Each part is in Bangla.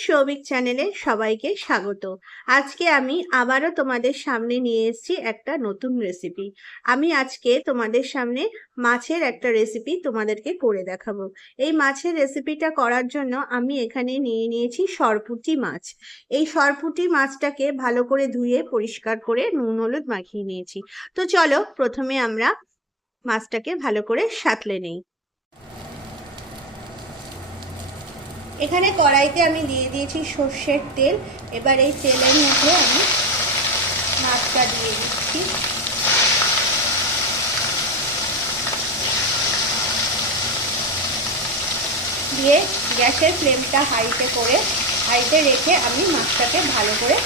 সৌমিক চ্যানেলে সবাইকে স্বাগত। আজকে আমি আবারও তোমাদের সামনে নিয়ে এসেছি একটা নতুন রেসিপি আমি আজকে তোমাদের সামনে মাছের একটা রেসিপি তোমাদেরকে করে দেখাবো। এই মাছের রেসিপিটা করার জন্য আমি এখানে নিয়ে নিয়েছি সরপুটি মাছ। এই সরপুটি মাছটাকে ভালো করে ধুয়ে পরিষ্কার করে নুন হলুদ মাখিয়ে নিয়েছি। তো চলো প্রথমে আমরা মাছটাকে ভালো করে সাঁতলে নেই। এখানে কড়াইতে আমি দিয়ে দিয়েছি সর্ষের তেল। এবার এই তেলের মধ্যে আমি মাছটা দিয়ে দিচ্ছি। দিয়ে গ্যাসের ফ্লেমটা হাইতে করে, হাইতে রেখে আমি মাছটাকে ভালো করে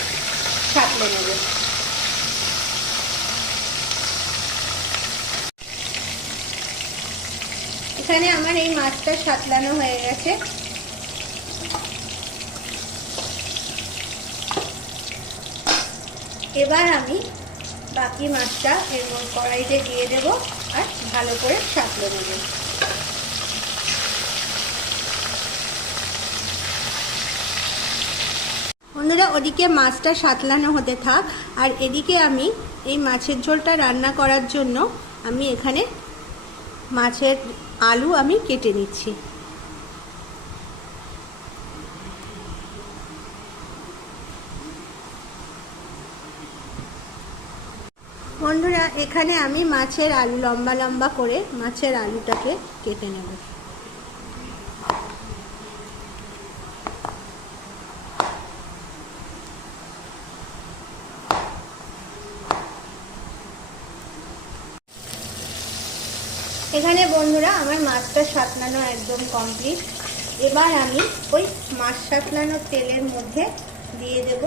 সাঁতলে নেব। এখানে আমার এই মাছটা সাতলানো হয়ে গেছে। এবার আমি বাকি মাছটা এর কড়াইতে দিয়ে দেব আর ভালো করে সাঁতলে নেব। বন্ধুরা, ওদিকে মাছটা সাতলানো হতে থাক, আর এদিকে আমি এই মাছের ঝোলটা রান্না করার জন্য আমি এখানে মাছের আলু আমি কেটে নিচ্ছি। বন্ধুরা, এখানে আমি মাছের আলু লম্বা লম্বা করে মাছের আলুটাকে কেটে নেব। এখানে বন্ধুরা, আমার মাছটা সাতলানো একদম কমপ্লিট। এবার আমি ওই মাছ সাতলানো তেলের মধ্যে দিয়ে দেব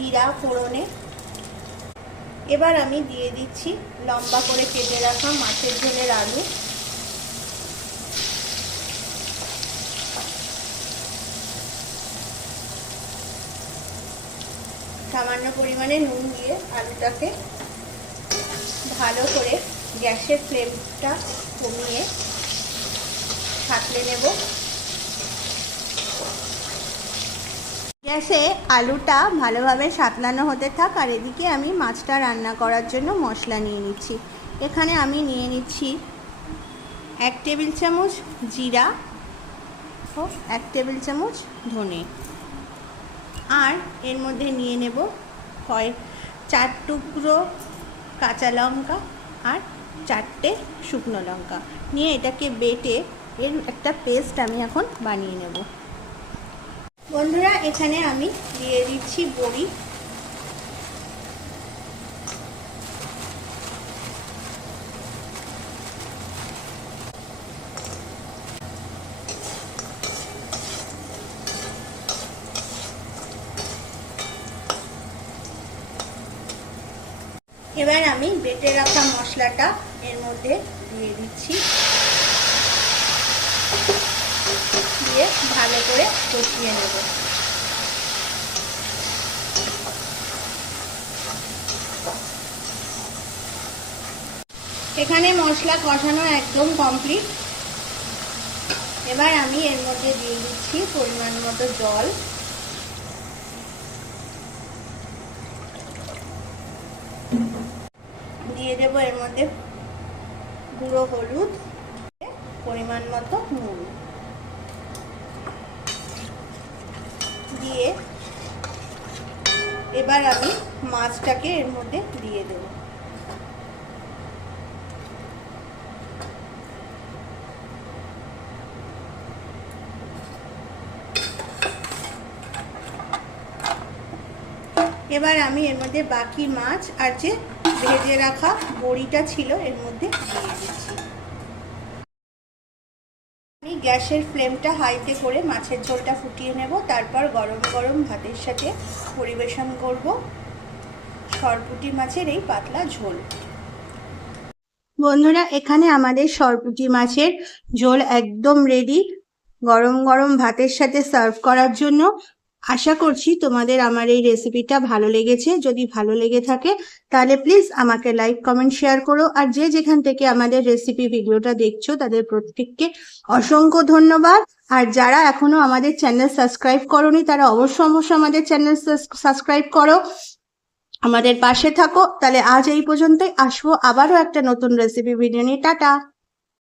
জিরা ফোড়নে। এবার আমি দিয়ে দিচ্ছি লম্বা করে কেটে রাখা মাছের ঝোলের আলু। সামান্য পরিমাণে নুন দিয়ে আলুটাকে ভালো করে গ্যাসের ফ্লেমটা কমিয়ে সাঁতলে নেব। গ্যাসে আলুটা ভালোভাবে সাতলানো হতে থাক, আর এদিকে আমি মাছটা রান্না করার জন্য মশলা নিয়ে নিচ্ছি। এখানে আমি নিয়ে নিচ্ছি এক টেবিল চামচ জিরা ও এক টেবিল চামচ ধনে। আর এর মধ্যে নিয়ে নেব কয়েক, চার টুকরো কাঁচা লঙ্কা আর চারটে শুকনো লঙ্কা। নিয়ে এটাকে বেটে এর একটা পেস্ট আমি এখন বানিয়ে নেব। বন্ধুরা, এখানে আমি দিয়ে দিচ্ছি বড়ি। এবার আমি বেটে রাখা মশলাটা এর মধ্যে দিয়ে দিচ্ছি। দিয়ে ভালো করে কষিয়ে নেব। এখানে মশলা কষানো একদম কমপ্লিট। এবার আমি এর মধ্যে দিয়ে দিচ্ছি পরিমাণ মতো জল। দিয়ে দেবো এর মধ্যে গুঁড়ো হলুদ, পরিমাণ মতো নুন। দিয়ে এবার আমি মাছটাকে এর মধ্যে দিয়ে দেব। এবার আমি এর মধ্যে বাকি মাছ আর যে ভেজে রাখা বড়িটা ছিল এর মধ্যে দিয়ে দিচ্ছি। গ্যাসের ফ্লেমটা হাইতে করে মাছের ঝোলটা ফুটিয়ে নেব। তারপর গরম গরম ভাতের সাথে পরিবেশন করব সরপুটি মাছের এই পাতলা ঝোল। বন্ধুরা, এখানে আমাদের সরপুটি মাছের ঝোল একদম রেডি গরম গরম ভাতের সাথে সার্ভ করার জন্য আশা করছি তোমাদের আমার এই রেসিপিটা ভালো লেগেছে। যদি ভালো লেগে থাকে, তাহলে প্লিজ আমাকে লাইক কমেন্ট শেয়ার করো। আর যে যেখান থেকে আমাদের রেসিপি ভিডিওটা দেখছ, তাদের প্রত্যেককে অসংখ্য ধন্যবাদ। আর যারা এখনও আমাদের চ্যানেল সাবস্ক্রাইব করনি, তারা অবশ্যই অবশ্যই আমাদের চ্যানেল সাবস্ক্রাইব করো। আমাদের পাশে থাকো। তাহলে আজ এই পর্যন্তই। আসব আবারও একটা নতুন রেসিপি ভিডিও নিয়ে। টাটা!